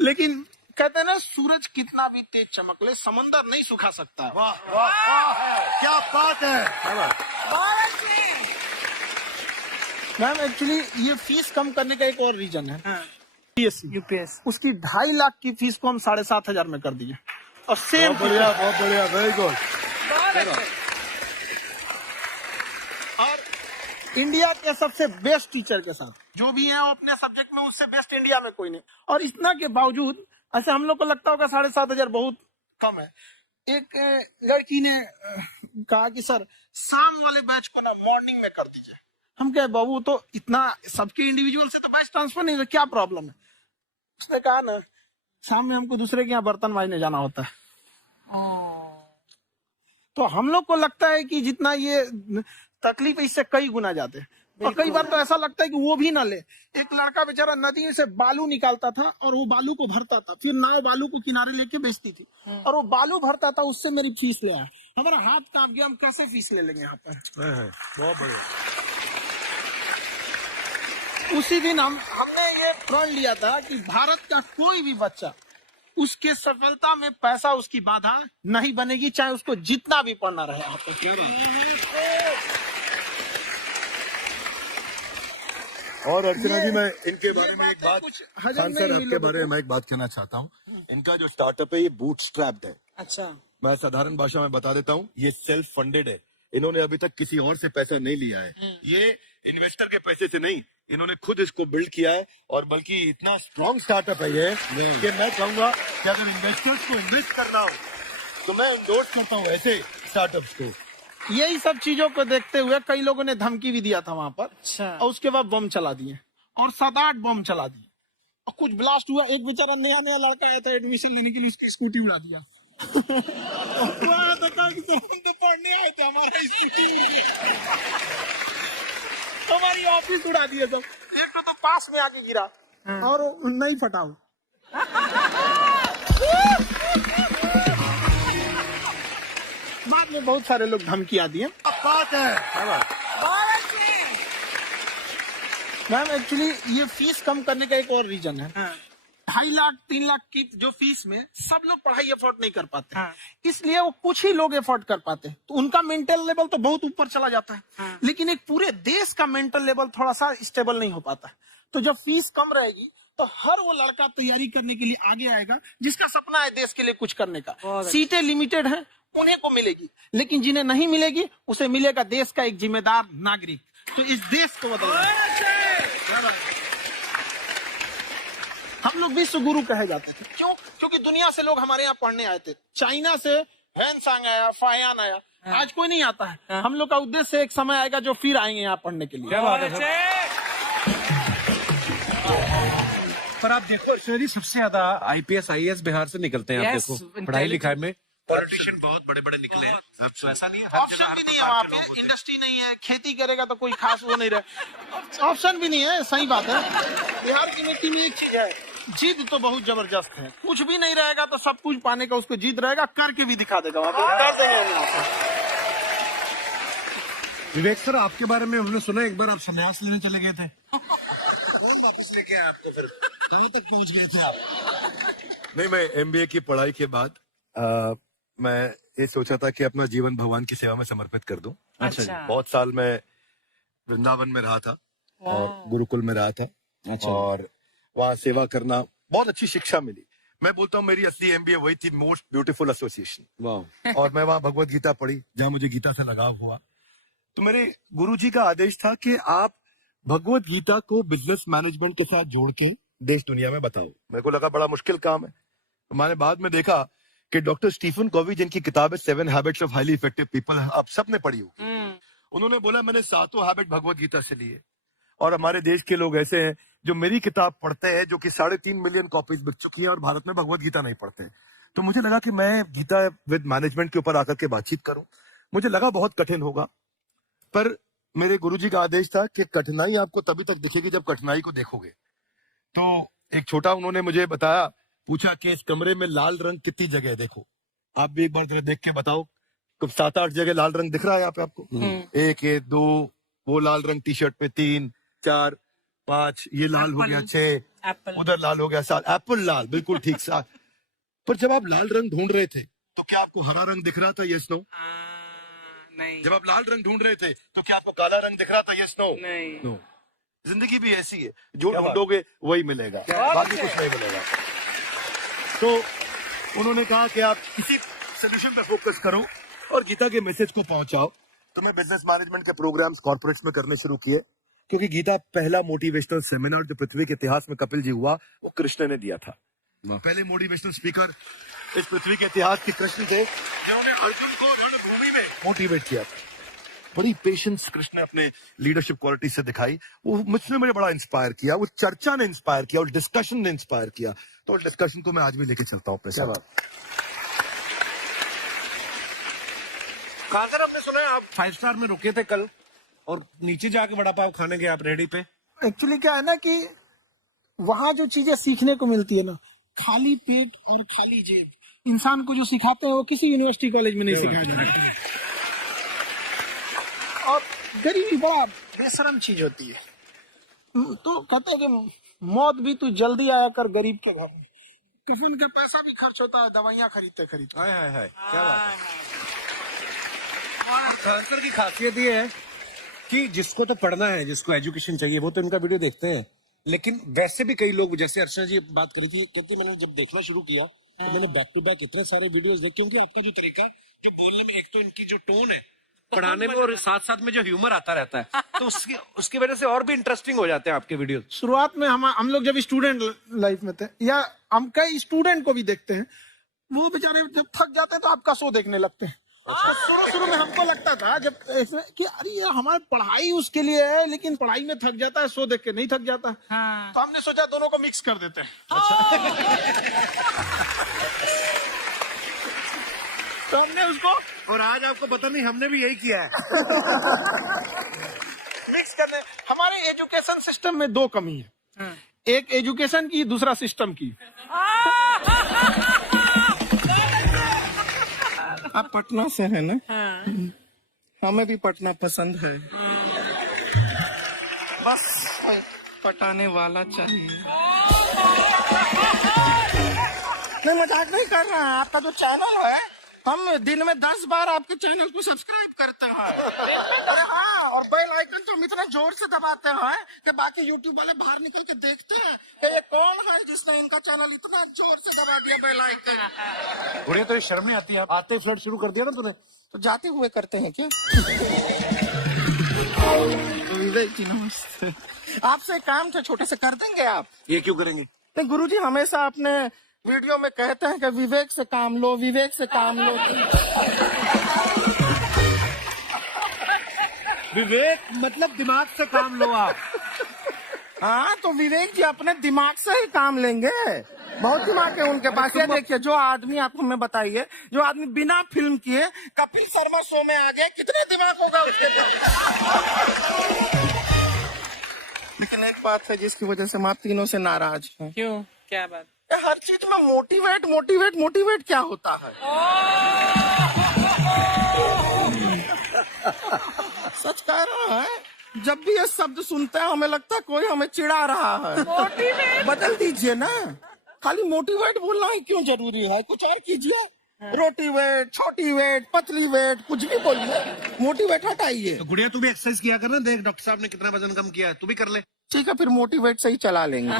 लेकिन कहते हैं ना, सूरज कितना भी तेज चमक ले, समंदर नहीं सुखा सकता है। वाह वाह वाह, क्या बात है। मैम एक्चुअली ये फीस कम करने का एक और रीजन है। यूपीएससी यूपीएससी उसकी 2.5 लाख की फीस को हम 7,500 में कर दिए, और सेम बहुत बढ़िया, वेरी गुड। और इंडिया के सबसे बेस्ट टीचर के साथ जो भी है वो अपने सब्जेक्ट में उससे बेस्ट इंडिया में कोई नहीं। और इतना के बावजूद ऐसे हम लोग को लगता होगा 7,500 बहुत कम है। एक लड़की ने कहा कि सर शाम वाले बैच को ना मॉर्निंग में कर दीजिए। हम कहे बाबू तो इतना सबके इंडिविजुअल से तो बैच ट्रांसफर नहीं, तो क्या प्रॉब्लम है? उसने कहा ना शाम में हमको दूसरे के यहाँ बर्तन मांजने जाना होता है। तो हम लोग को लगता है कि जितना ये तकलीफ इससे कई गुना जाते हैं, और कई बार तो ऐसा लगता है कि वो भी ना ले। एक लड़का बेचारा नदी से बालू निकालता था और वो बालू को भरता था, फिर नाव बालू को किनारे लेके बेचती थी, और वो बालू भरता था, उससे मेरी फीस ले आया। हमारा हाथ कांप गया, हम कैसे फीस ले लेंगे यहाँ पर? बहुत बढ़िया। उसी दिन हमने ये प्रण लिया था कि भारत का कोई भी बच्चा उसके सफलता में पैसा उसकी बाधा नहीं बनेगी, चाहे उसको जितना भी पढ़ना रहे। आपको और अर्चना जी, मैं इनके बारे में एक बात, खान सर आपके बारे में मैं एक बात कहना चाहता हूँ। इनका जो स्टार्टअप है ये बूटस्ट्रैप्ड है। अच्छा, मैं साधारण भाषा में बता देता हूँ, ये सेल्फ फंडेड है। इन्होंने अभी तक किसी और से पैसा नहीं लिया है। ये इन्वेस्टर के पैसे से नहीं, इन्होंने खुद इसको बिल्ड किया है। और बल्कि इतना स्ट्रॉन्ग स्टार्टअप है ये कि मैं कहूंगा कि अगर इन्वेस्टर्स को इन्वेस्ट करना हो तो मैं इंडोर्स करता हूँ ऐसे स्टार्टअप्स को। यही सब चीजों को देखते हुए कई लोगों ने धमकी भी दिया था वहां पर। अच्छा। और उसके बाद बम चला दिए, और 7-8 बम चला दिए, और कुछ ब्लास्ट हुआ। एक बेचारा नया नया लड़का आया था एडमिशन लेने के लिए, उसकी स्कूटी उड़ा दिया। वो आया था, कहा कि हम तो पढ़ने आए थे, हमारा स्कूटी हमारी ऑफिस उड़ा दिए सब। एक तो पास में आके गिरा और नहीं फटा। बाद में बहुत सारे लोग धमकियां दिए। बात है। मैम एक्चुअली ये फीस कम करने का एक और रीजन है। 2.5 लाख 3 लाख की जो फीस में सब लोग पढ़ाई अफोर्ड नहीं कर पाते, इसलिए वो कुछ ही लोग अफोर्ड कर पाते हैं, तो उनका मेंटल लेवल तो बहुत ऊपर चला जाता है। लेकिन एक पूरे देश का मेंटल लेवल थोड़ा सा स्टेबल नहीं हो पाता। तो जब फीस कम रहेगी तो हर वो लड़का तैयारी करने के लिए आगे आएगा जिसका सपना है देश के लिए कुछ करने का। सीटें लिमिटेड है, उन्हें को मिलेगी, लेकिन जिन्हें नहीं मिलेगी उसे मिलेगा देश का एक जिम्मेदार नागरिक। तो इस देश को बदलना, हम लोग विश्व गुरु कहे जाते थे। क्यों? क्योंकि दुनिया से लोग हमारे यहाँ पढ़ने आए थे। चाइना से वैनसांग आया, फायान आया, आज कोई नहीं आता है। हम लोग का उद्देश्य एक समय आएगा जो फिर आएंगे यहाँ पढ़ने के लिए। क्या बात है। पर आप देखो अर्चना जी, सबसे ज्यादा आईपीएस आईएएस बिहार से निकलते हैं। आप Yes, देखो पढ़ाई लिखाई में पॉलिटिशियन बहुत बड़े बड़े निकले हैं। अब तो ऐसा नहीं है, ऑप्शन भी नहीं है वहाँ पे, इंडस्ट्री नहीं है, खेती करेगा तो कोई खास वो नहीं रहे, ऑप्शन भी नहीं है। सही बात है। बिहार की मिट्टी में एक चीज है, जिद तो बहुत जबरदस्त है। कुछ भी नहीं रहेगा तो सब कुछ पाने का उसको जिद रहेगा, करके भी दिखा देगा वहाँ पे। विवेक सर, आपके बारे में हमने सुना एक बार आप संन्यास लेने चले गए थे। वापस लेके आए आपको, फिर कहाँ तक पहुँच गए थे आप? नहीं, मैं एमबीए की पढ़ाई के बाद मैं ये सोचा था कि अपना जीवन भगवान की सेवा में समर्पित कर दूं। अच्छा। बहुत साल मैं वृंदावन में रहा था और गुरुकुल में रहा था। अच्छा। और वहाँ सेवा करना, बहुत अच्छी शिक्षा मिली। मैं बोलता हूँ मेरी असली एमबीए वही थी, मोस्ट ब्यूटीफुल एसोसिएशन। वाह। और मैं वहाँ भगवत गीता पढ़ी, जहाँ मुझे गीता से लगाव हुआ। तो मेरे गुरुजी का आदेश था कि आप भगवत गीता को बिजनेस मैनेजमेंट के साथ जोड़ के देश दुनिया में बताओ। मेरे को लगा बड़ा मुश्किल काम है। तो मैंने बाद में देखा कि डॉक्टर स्टीफन कॉवी, जिनकी किताब है 7 habits of highly effective people, आप सबने पढ़ी होगी। उन्होंने बोला मैंने 7 हैबिट भगवत गीता से लिए। और हमारे देश के लोग ऐसे हैं जो मेरी किताब पढ़ते हैं, जो कि 3.5 मिलियन कॉपीज बिक चुकी है, और भारत में भगवत गीता नहीं पढ़ते हैं। तो मुझे लगा कि मैं गीता विद मैनेजमेंट के ऊपर आकर के बातचीत करूं। मुझे लगा बहुत कठिन होगा, पर मेरे गुरुजी का आदेश था कि कठिनाई आपको तभी तक दिखेगी जब कठिनाई को देखोगे। तो एक छोटा उन्होंने मुझे बताया, पूछा कि इस कमरे में लाल रंग कितनी जगह है, देखो आप भी एक बार जरा देख के बताओ। तो 7-8 जगह लाल रंग दिख रहा है यहाँ पे आपको। 1 2 वो लाल रंग टी शर्ट पे, 3 4 5 ये लाल हो गया, 6 एप्पल उधर लाल हो गया साथ, एप्पल लाल, बिल्कुल ठीक साथ। पर जब आप लाल रंग ढूंढ रहे थे तो क्या आपको हरा रंग दिख रहा था? Yes no? नहीं जब आप लाल रंग ढूंढ रहे थे तो क्या आपको काला रंग दिख रहा था? Yes no? नहीं नो। जिंदगी भी ऐसी है, जो ढूंढोगे वही मिलेगा, बाकी कुछ नहीं मिलेगा। तो उन्होंने कहा कि आप किसी सोल्यूशन पे फोकस करो और गीता के मैसेज को पहुंचाओ। तो मैं बिजनेस मैनेजमेंट के प्रोग्राम्स कॉर्पोरेट्स में करने शुरू किए, क्योंकि गीता पहला मोटिवेशनल सेमिनार जो पृथ्वी के इतिहास में कपिल जी हुआ, वो कृष्ण ने दिया था। पहले मोटिवेशनल स्पीकर इस पृथ्वी के इतिहास के कृष्ण थे, जिन्होंने अर्जुन को रणभूमि में मोटिवेट किया था। बड़ी पेशेंस कृष्ण ने अपने लीडरशिप क्वालिटी से दिखाई, वो मुझे बड़ा इंस्पायर किया, वो चर्चा ने इंस्पायर किया और डिस्कशन ने इंस्पायर किया। तो डिस्कशन को मैं आज भी लेके चलता हूँ पैसा। खान सर, आपने सुना है आप 5 स्टार में रुके थे कल और नीचे जाके वड़ा पाव खाने गए आप रेडी पे? एक्चुअली क्या है ना कि वहां जो चीजें सीखने को मिलती है ना, खाली पेट और खाली जेब इंसान को जो सिखाते हैं वो किसी यूनिवर्सिटी कॉलेज में नहीं सिखाया जाता। और गरीबी बड़ा बेशरम चीज होती है। तो कहते हैं कि मौत भी तू जल्दी आया कर गरीब के घर में। कफन का पैसा भी खर्च होता है, दवाइयाँ खरीदते खरीदते। हाय हाय हाय, क्या बात है। खान सर की खासियत ये है कि जिसको तो पढ़ना है, जिसको एजुकेशन चाहिए, वो तो इनका वीडियो देखते हैं। लेकिन वैसे भी कई लोग, जैसे अर्चना जी बात करी थी, कहते मैंने जब देखना शुरू किया तो मैंने बैक टू बैक इतने सारे वीडियोस देखे, क्योंकि आपका जो तरीका जो बोलने में, एक तो इनकी जो टोन है पढ़ाने में, और साथ साथ में जो ह्यूमर आता रहता है, तो उसकी वजह से और भी इंटरेस्टिंग हो जाते हैं आपके वीडियो। शुरुआत में हम लोग जब स्टूडेंट लाइफ में थे, या हम कई स्टूडेंट को भी देखते हैं, वो बेचारे जब थक जाते हैं तो आपका शो देखने लगते हैं। शुरू में हमको लगता था जब कि अरे ये हमारी पढ़ाई उसके लिए है, लेकिन पढ़ाई में थक जाता है, शो देख के नहीं थक जाता। हाँ। तो हमने सोचा दोनों को मिक्स कर देते हैं। तो हमने उसको, और आज आपको पता नहीं, हमने भी यही किया है। मिक्स कर दे। हमारे एजुकेशन सिस्टम में 2 कमी है, एक एजुकेशन की, दूसरा सिस्टम की। आप पटना से है ना? हमें भी पटना पसंद है, बस पटाने वाला चाहिए। नहीं, मजाक नहीं कर रहा है। आपका जो चैनल है, हम दिन में 10 बार आपके चैनल को सब्सक्राइब करते हैं। हाँ, और बेल आइकन तो हम इतना जोर से दबाते हैं कि बाकी यूट्यूब वाले बाहर निकल के देखते हैं कि ये कौन है जिसने इनका चैनल इतना जोर से दबा दिया बेल आइकन। बुढ़िया, तो ये शर्म नहीं आती है? आते ही फ्लर्ट शुरू कर दिया ना तूने। तो जाते हुए करते हैं क्या? विवेक जी नमस्ते। आपसे काम था छोटे से, कर देंगे आप? ये क्यों करेंगे? तो गुरुजी हमेशा अपने वीडियो में कहते हैं कि विवेक से काम लो, विवेक से काम लो। विवेक मतलब दिमाग से काम लो आप। हाँ, तो विवेक जी अपने दिमाग से ही काम लेंगे, बहुत दिमाग है उनके पास। ये देखिए, जो आदमी, आप हमें बताइए, जो आदमी बिना फिल्म किए कपिल शर्मा शो में आ गए, कितने दिमाग होगा उसके पास? लेकिन एक बात है जिसकी वजह से हम आप तीनों से नाराज हैं। क्यों? क्या बात? हर चीज में मोटिवेट मोटिवेट मोटिवेट क्या होता है? सच कह रहा है, जब भी ये शब्द सुनते हैं हमें लगता है कोई हमें चिढ़ा रहा है। मोटिवेट बदल दीजिए ना, खाली मोटिवेट बोलना ही क्यों जरूरी है? कुछ और कीजिए। रोटी वेट, छोटी वेट, पतली वेट, कुछ भी बोलिए, मोटिवेट हटाइए। तो गुड़िया, तू भी एक्सरसाइज किया कर ना, देख डॉक्टर साहब ने कितना वजन कम किया है, तू भी कर ले। ठीक है, फिर मोटिवेट से ही चला लेंगे।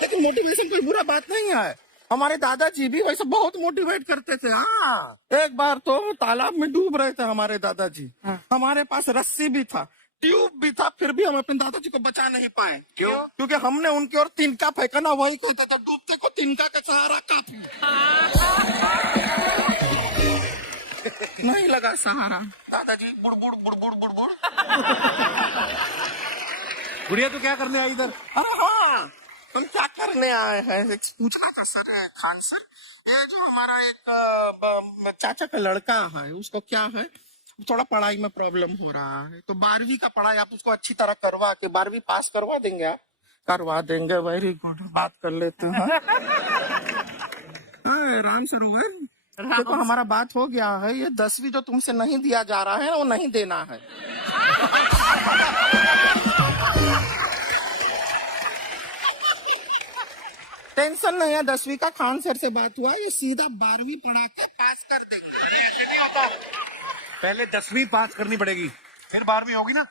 लेकिन मोटिवेशन कोई बुरा बात नहीं है। हमारे दादाजी भी वैसे बहुत मोटिवेट करते थे। हाँ, एक बार तो तालाब में डूब रहे थे हमारे दादाजी। हमारे पास रस्सी भी था, ट्यूब भी था, फिर भी हम अपने दादाजी को बचा नहीं पाए। क्यों? क्योंकि हमने उनकी ओर तिनका फेंका ना, वही कहते थे डूबते को तिनका का सहारा काफी। नहीं लगा सहारा, दादाजी बुड़बुड़ बुड़बुड़ बुड़बुड़। गुड़िया, तू क्या करने आई इधर? हाँ, हम क्या करने आए हैं? पूछा था सर खान सर, ये जो हमारा एक चाचा का लड़का है, उसको क्या है, थोड़ा पढ़ाई में प्रॉब्लम हो रहा है, तो 12वीं का पढ़ाई आप उसको अच्छी तरह करवा के 12वीं पास करवा देंगे आप? करवा देंगे, वेरी गुड, बात कर लेते हैं। राम सरोवर, देखो हमारा बात हो गया है, ये 10वीं जो तुमसे नहीं दिया जा रहा है वो नहीं देना है। टेंशन नहीं है, 10वीं का खान सर से बात हुआ, ये सीधा 12वीं पढ़ा के पास कर देगा। पहले 10वीं पास करनी पड़ेगी, फिर 12वीं होगी ना।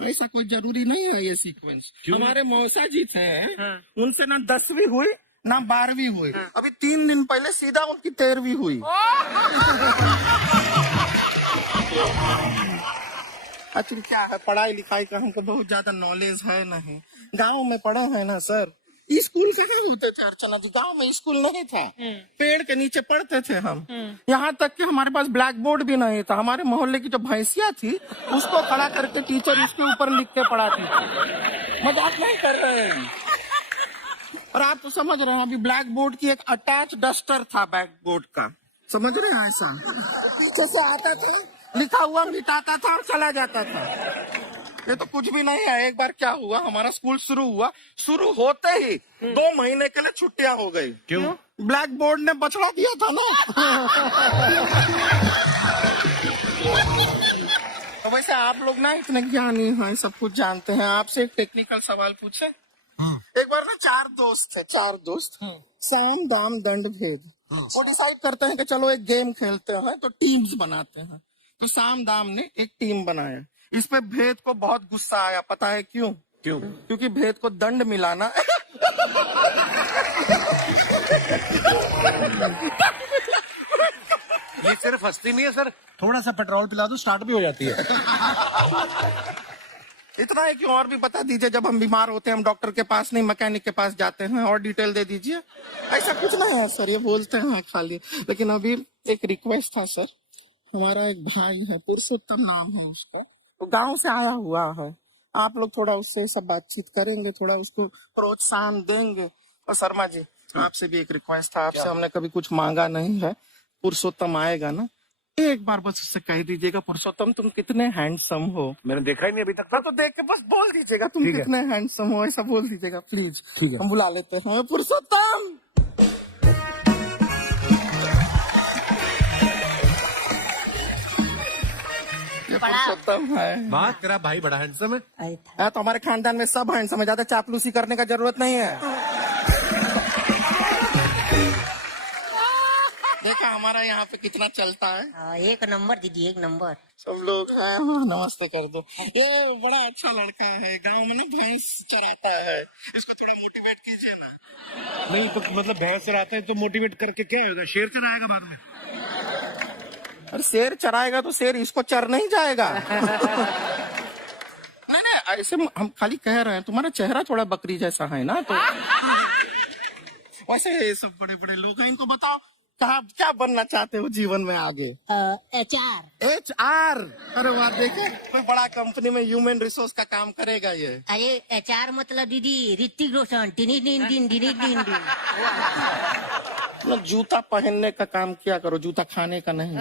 ऐसा कोई जरूरी नहीं है ये सीक्वेंस। हमारे मौसा जी थे, उनसे ना 10वीं हुई ना 12वीं हुई, अभी 3 दिन पहले सीधा उनकी 13वीं हुई। एक्चुअली क्या है, पढ़ाई लिखाई का हमको बहुत ज्यादा नॉलेज है नहीं, गांव में पढ़े हैं ना सर। स्कूल कहाँ होते थे अर्चना जी, गांव में स्कूल नहीं था, पेड़ के नीचे पढ़ते थे हम। यहाँ तक कि हमारे पास ब्लैक बोर्ड भी नहीं था, हमारे मोहल्ले की जो भैंसिया थी उसको खड़ा करके टीचर उसके ऊपर लिख के पढ़ाती थी। मजाक नहीं कर रहे हैं। और आप तो समझ रहे हैं, अभी ब्लैक बोर्ड की एक अटैच डस्टर था बैक बोर्ड का, समझ रहे हैं, ऐसा जैसे आता था, लिखा हुआ मिटाता था और चला जाता था। ये तो कुछ भी नहीं है। एक बार क्या हुआ, हमारा स्कूल शुरू हुआ, शुरू होते ही 2 महीने के लिए छुट्टियां हो गई। क्यों? ब्लैक बोर्ड ने बछड़ा दिया था ना। तो वैसे आप लोग ना इतने ज्ञानी हैं, सब कुछ जानते हैं। आपसे एक टेक्निकल सवाल पूछे। एक बार ना 4 दोस्त थे, 4 दोस्त, साम दाम दंड भेद। वो डिसाइड करते हैं कि चलो एक गेम खेलते हैं, तो टीम्स बनाते हैं। तो साम दाम ने एक टीम बनाया। इस पे भेद को बहुत गुस्सा आया, पता है क्यों? क्यों? क्योंकि भेद को दंड मिलाना ये सिर्फ हंसती नहीं है सर, थोड़ा सा पेट्रोल पिला दो स्टार्ट भी हो जाती है। इतना है कि और भी बता दीजिए, जब हम बीमार होते हैं हम डॉक्टर के पास नहीं मैकेनिक के पास जाते हैं, और डिटेल दे दीजिए। ऐसा कुछ नहीं है सर, ये बोलते हैं खाली। लेकिन अभी एक रिक्वेस्ट था सर, हमारा एक भाई है, पुरुषोत्तम नाम है उसका, वो गांव से आया हुआ है, आप लोग थोड़ा उससे सब बातचीत करेंगे, थोड़ा उसको प्रोत्साहन देंगे। और शर्मा जी, आपसे भी एक रिक्वेस्ट था, आपसे हमने कभी कुछ मांगा नहीं है, पुरुषोत्तम आएगा ना, एक बार बस उससे कह दीजिएगा, पुरुषोत्तम तुम कितने हैंडसम हो। मैंने देखा ही नहीं अभी तक। तो देख के बस बोल दीजिएगा तुम ठीक है। कितने हैंडसम हो, ऐसा बोल दीजिएगा प्लीज। ठीक है। हम बुला लेते हैं पुरुषोत्तम। ये पुरुषोत्तम है। वाह, तेरा भाई बड़ा हैंडसम है। हाँ, तो हमारे खानदान में सब हैंडसम है, ज्यादा चापलूसी करने का जरूरत नहीं है। देखा हमारा यहाँ पे कितना चलता है। एक नंबर दीदी, एक नंबर। सब लोग हैं, हाँ, नमस्ते कर दो। ये बड़ा अच्छा लड़का है, गांव में ना भैंस चराता है, इसको थोड़ा मोटिवेट कीजिए ना। नहीं तो मतलब भैंस चराते हैं तो मोटिवेट करके क्या होगा, शेर चराएगा बाद में। अरे शेर चराएगा तो शेर इसको चर नहीं जाएगा। नहीं नहीं, ऐसे हम खाली कह रहे हैं, तुम्हारा चेहरा थोड़ा बकरी जैसा है ना, तो वैसे ये सब बड़े बड़े लोग हैं, इनको बताओ कहा क्या बनना चाहते हो जीवन में आगे? HR। HR। अरे वाह, देखे कोई बड़ा कंपनी में ह्यूमन रिसोर्स का काम करेगा ये। अरे HR मतलब दीदी ऋतिक रोशन, टिनी दिन दिन दिन दिन दिन। मतलब जूता पहनने का काम किया करो, जूता खाने का नहीं।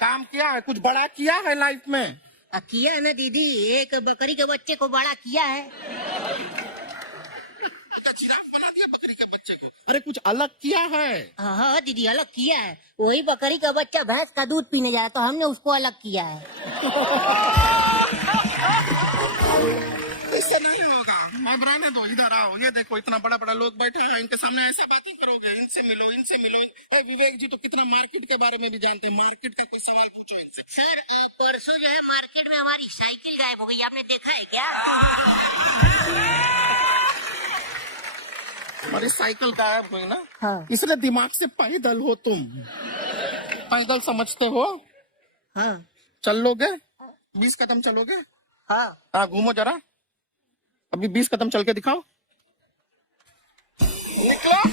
काम किया है, कुछ बड़ा किया है लाइफ में। किया है ना दीदी, एक बकरी के बच्चे को बड़ा किया है। चिराग बना दिया बकरी के बच्चे को। अरे कुछ अलग किया है। हाँ दीदी, अलग किया है। वही बकरी का बच्चा भैंस का दूध पीने जाए तो हमने उसको अलग किया है। इससे नहीं होगा, अब रहने दो, इधर आओ। ये देखो इतना बड़ा बड़ा लोग बैठा है, इनके सामने ऐसे बातें करोगे, इनसे मिलो इनसे मिलो। विवेक जी तो कितना मार्केट के बारे में भी जानते हैं, मार्केट का कोई सवाल पूछो इनसे। सर परसों जो है मार्केट में हमारी साइकिल गायब हो गई, आपने देखा है क्या? हमारी साइकिल गायब हुई ना। हाँ। इसलिए दिमाग से पैदल हो तुम, पैदल समझते हो। हाँ। चल लोगे 20 कदम चलोगे? हाँ। घूमो जरा, अभी 20 कदम चल के दिखाओ। निकलो।